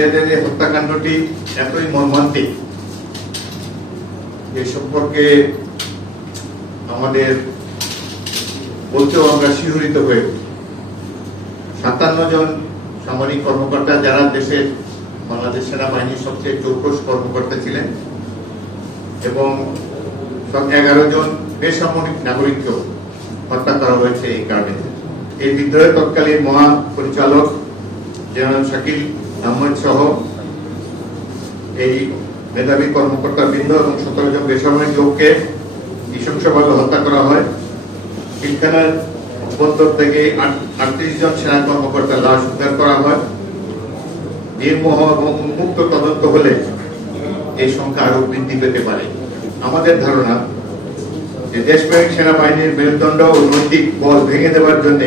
জিয়াদের এই হত্যাকাণ্ডটি এতই মর্মান্তিক যে সম্পর্কে আমাদের বলতেও আমরা শিহরিত হয়ে উঠি। 57 জন সামরিক কর্মকর্তা, যারা দেশের বাংলাদেশ সেনাবাহিনীর সবচেয়ে চৌকস কর্মকর্তা ছিলেন, এবং 11 জন বেসামরিক নাগরিককেও হত্যা করা হয়েছে এই কারণে। এই বিদ্রোহের তৎকালীন মহাপরিচালক জেনারেল শাকিল আহমদ সহ এই মেধাবী কর্মকর্তা বৃন্দ এবং 17 জন বেসামরিক লোককে নৃশংসভাবে হত্যা করা হয়। পিলখানার অভ্যন্তর থেকে 38 জন সেনা কর্মকর্তার লাশ উদ্ধার করা হয়। নির্মোহ এবং উন্মুক্ত তদন্ত হলে এই সংখ্যা আরো বৃদ্ধি পেতে পারে। আমাদের ধারণা যে দেশপ্রেমিক সেনাবাহিনীর মেরুদণ্ড ও নৈতিক বল ভেঙে দেওয়ার জন্য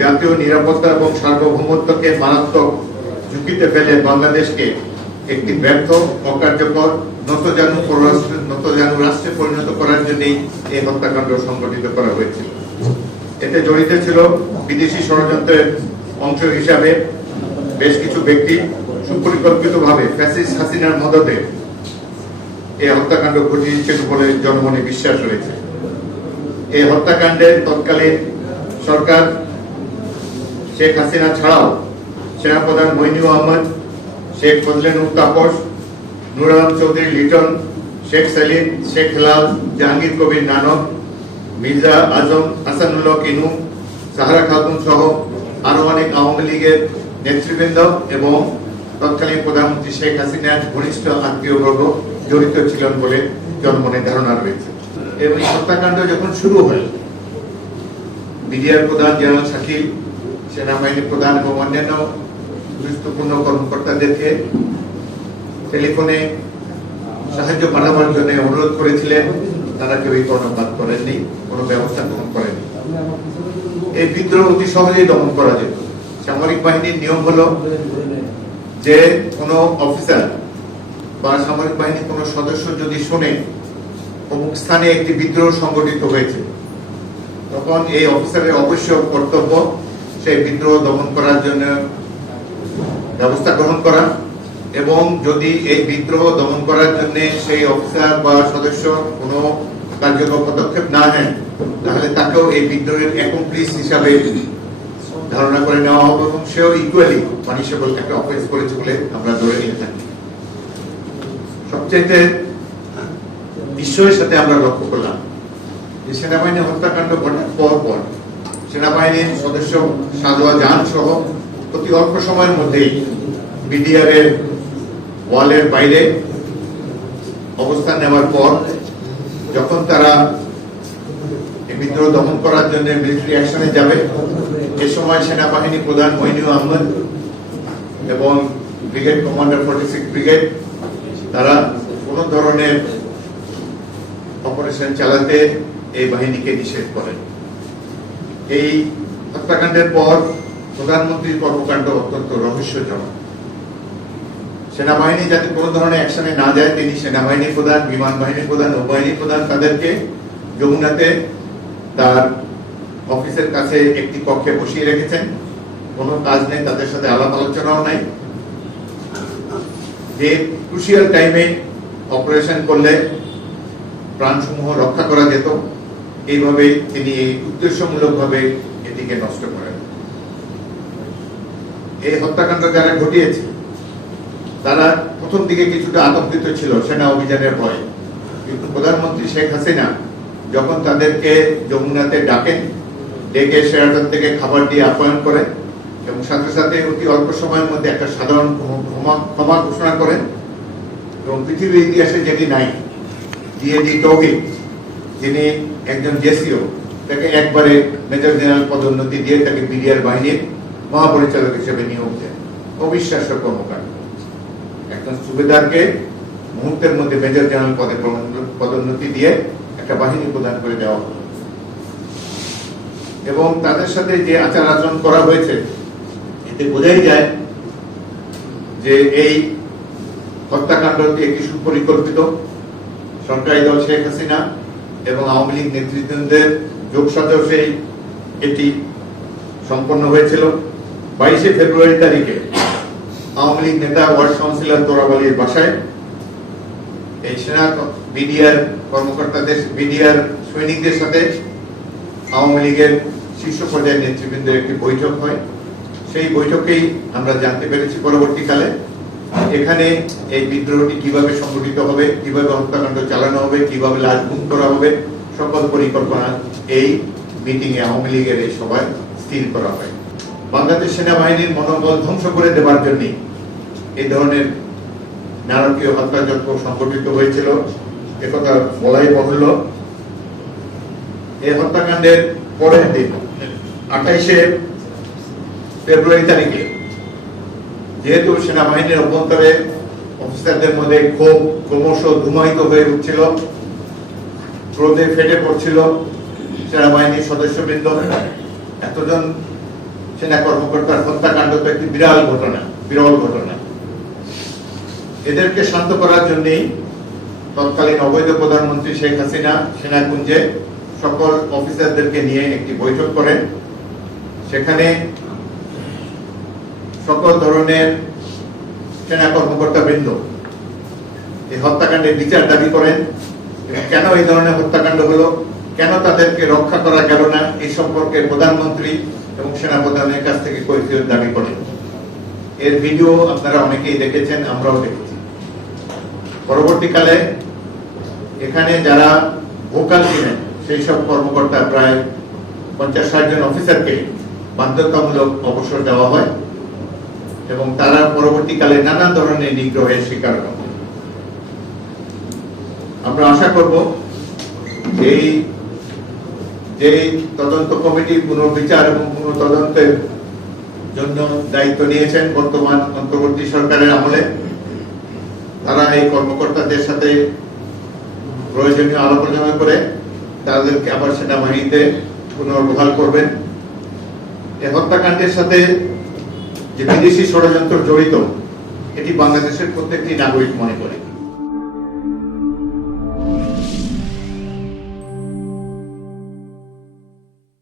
জাতীয় নিরাপত্তা এবং সার্বভৌমত্বকে মারাত্মক ঝুঁকিতে ফেলে বাংলাদেশকে একটি ব্যর্থ, অকার্যকর, নতজানু রাষ্ট্রে পরিণত করার জন্যই এই হত্যাকাণ্ড সংগঠিত করা হয়েছিল। এতে জড়িত ছিল বিদেশি ষড়যন্ত্রের অংশ হিসাবে বেশ কিছু ব্যক্তি সুপরিকল্পিতভাবে ফ্যাসিস্ট হাসিনার মদতে এই হত্যাকাণ্ড ঘটিয়েছিল বলে জনমনে বিশ্বাস রয়েছে। এই হত্যাকাণ্ডে তৎকালীন সরকার শেখ হাসিনা ছাড়াও সেনাপ্রধান মইনুল আহমদ, শেখ ফজলে তাপস, নূর আলম চৌধুরী লিটন, শেখ সেলিম, শেখ হেলাল, জাহাঙ্গীর কবির নানক, মির্জা আজম, হাসানুল্লাহ কিনু, সাহারা খাতুন সহ আরো অনেক আওয়ামী লীগের নেতৃবৃন্দ এবং তৎকালীন প্রধানমন্ত্রী শেখ হাসিনার ঘনিষ্ঠ আত্মীয়বর্গ জড়িত ছিলেন বলে জনমনে ধারণা রয়েছে। এবং এই হত্যাকাণ্ড যখন শুরু হয়, বিডিআর প্রধান জেনারেল শাকিল, সেনাবাহিনী প্রধান এবং অন্যান্য গুরুত্বপূর্ণ কর্মকর্তাদেরকে টেলিফোনে সাহায্য পাঠাবার জন্য অনুরোধ করেছিলেন। তারা কেউই কর্ণপাত করেননি, কোনো ব্যবস্থা গ্রহণ করেননি। এই বিদ্রোহ অতি সহজেই দমন করা যেত। সামরিক বাহিনীর নিয়ম হলো যে কোনো অফিসার বা সামরিক বাহিনীর কোনো সদস্য যদি শোনে অমুক স্থানে একটি বিদ্রোহ সংগঠিত হয়েছে, তখন এই অফিসারের অবশ্যই কর্তব্য সেই বিদ্রোহ দমন করার জন্য ব্যবস্থা গ্রহণ করা, এবং যদি এই বিদ্রোহ দমন করার জন্য সেই অফিসার বা সদস্য কোনো কার্যকর পদক্ষেপ না নেন, তাহলে তাকেও এই বিদ্রোহের অ্যাকমপ্লিস হিসাবে ধারণা করে নেওয়া হবে এবং সেও ইকুয়ালি পানিশেবল একটা অফেন্স করেছে বলে আমরা ধরে নিয়ে থাকি। সবচেয়ে বিস্ময়ের সাথে আমরা লক্ষ্য করলাম যে সেনাবাহিনীর হত্যাকাণ্ড ঘটার পর সেনাবাহিনীর সদস্য সাজোয়া জাহান সহ অতি অল্প সময়ের মধ্যেই বিডিআর এর ওয়ালের বাইরে অবস্থান নেওয়ার পর যখন তারা বিদ্রোহ দমন করার জন্য মিলিটারি অ্যাকশনে যাবে, এ সময় সেনাবাহিনী প্রধান মইনুল আহমদ এবং ব্রিগেড কমান্ডার 46 ব্রিগেড তারা কোন ধরনের অপারেশন চালাতে এই বাহিনীকে নিষেধ করেন। এই হত্যাকাণ্ডের পর প্রধানমন্ত্রীর কর্মকাণ্ড অত্যন্ত রহস্যজনক। সেনাবাহিনী যাতে কোনো ধরনের অ্যাকশনে না যায়, তিনি সেনাবাহিনী প্রধান, বিমান বাহিনী প্রধান, নৌবাহিনী প্রধান তাদেরকে যমুনাতে তার অফিসের কাছে একটি কক্ষে বসিয়ে রেখেছেন। কোনো কাজ নেই, তাদের সাথে আলাপ আলোচনাও নাই। যে ক্রুশিয়াল টাইমে অপারেশন করলে প্রাণসমূহ রক্ষা করা যেত, এইভাবে তিনি উদ্দেশ্যমূলকভাবে এটিকে নষ্ট করেন। এই হত্যাকাণ্ড যারা ঘটিয়েছে তারা প্রথম দিকে কিছুটা আতঙ্কিত ছিল সেনা অভিযানের ভয়ে, কিন্তু প্রধানমন্ত্রী শেখ হাসিনা যখন তাদেরকে যমুনাতে ডাকেন, ডেকে শেরাটন থেকে খাবার দিয়ে আপ্যায়ন করেন এবং সাথে সাথে অতি অল্প সময়ের মধ্যে একটা সাধারণ ক্ষমা ঘোষণা করেন, এবং পৃথিবীর ইতিহাসে যেটি নাই, ডিএজি তৌহিদ যিনি একজন জেসিও, তাকে একবারে মেজর জেনারেল পদোন্নতি দিয়ে তাকে বিডিআর বাহিনীর মহাপরিচালক হিসেবে নিয়োগ দেন। অবিশ্বাস্য কর্মকাণ্ড। একজন সুবেদারকে মুহূর্তের মধ্যে মেজর জেনারেল পদে পদোন্নতি দিয়ে একটা বাহিনী প্রদান করে দেওয়া হলো, এবং তাদের সাথে যে আচার আচরণ করা হয়েছে এতে বোঝাই যায় যে এই হত্যাকাণ্ডটি একটি সুপরিকল্পিত সরকারি দল শেখ হাসিনা এবং আওয়ামী লীগ নেতৃবৃন্দের যোগসাজশেই এটি সম্পন্ন হয়েছিল। 22শে ফেব্রুয়ারি তারিখে আওয়ামী লীগ নেতা ওয়ার্ড কাউন্সিলর তোরাবলীর বাসায় এই সেনা বিডিআর কর্মকর্তাদের বিডিআর সৈনিকদের সাথে আওয়ামী লীগের শীর্ষ পর্যায়ের নেতৃবৃন্দের একটি বৈঠক হয়। সেই বৈঠকেই আমরা জানতে পেরেছি পরবর্তীকালে এখানে এই বিদ্রোহটি কিভাবে সংগঠিত হবে, কিভাবে হত্যাকাণ্ড চালানো হবে, কিভাবে লাশ গুম করা হবে, সকল পরিকল্পনা এই মিটিং এ আওয়ামী লীগের এই সভায় স্থির করা হয়। বাংলাদেশ সেনাবাহিনীর মনোবল ধ্বংস করে দেওয়ার জন্য এই ধরনের নারকীয় হত্যাযজ্ঞ সংগঠিত হয়েছিল, একথা বলাই বাহুল্য। এই হত্যাকাণ্ডের পরের দিন 28শে ফেব্রুয়ারি তারিখে যেহেতু সেনাবাহিনীর অভ্যন্তরে অফিসারদের মধ্যে ক্ষোভ ক্রমশ ধূমায়িত হয়ে উঠছিল, ক্রোধে ফেটে পড়ছিল সেনাবাহিনীর সদস্যবৃন্দ, এতজন সেনা কর্মকর্তার হত্যাকাণ্ড তো একটি বিরল ঘটনা। এদেরকে শান্ত করার জন্যই তৎকালীন অবৈধ প্রধানমন্ত্রী শেখ হাসিনা সেনাকুঞ্জে সকল অফিসারদেরকে নিয়ে একটি বৈঠক করেন। সেখানে সকল ধরনের সেনা কর্মকর্তা বৃন্দ এই হত্যাকাণ্ডের বিচার দাবি করেন। কেন এই ধরনের হত্যাকাণ্ড হলো, কেন তাদেরকে রক্ষা করা গেল না, এই সম্পর্কে প্রধানমন্ত্রী এবং সেনাপ্রধানের কাছ থেকে কৈফিয়ত দাবি করেন। এর ভিডিও আপনারা অনেকেই দেখেছেন, আমরাও দেখেছি। পরবর্তীকালে এখানে যারা ভোকাল ছিলেন সেই সব কর্মকর্তা প্রায় 50-60 জন অফিসারকে বাধ্যতামূলক অবসর দেওয়া হয় এবং তারা পরবর্তীকালে নানা ধরনের নিগ্রহের শিকার হন। আমরা আশা করব যে তদন্ত কমিটি পুনর্বিচার এবং পুনঃতদন্তের জন্য দায়িত্ব নিয়েছেন বর্তমান অন্তর্বর্তী সরকারের আমলে, তারা এই কর্মকর্তাদের সাথে প্রয়োজনীয় আলাপ আলোচনা করে তাদেরকে আবার সেনাবাহিনীতে পুনর্বহাল করবেন। এই হত্যাকাণ্ডের সাথে যে বিদেশি ষড়যন্ত্র জড়িত এটি বাংলাদেশের প্রত্যেকটি নাগরিক মনে করে।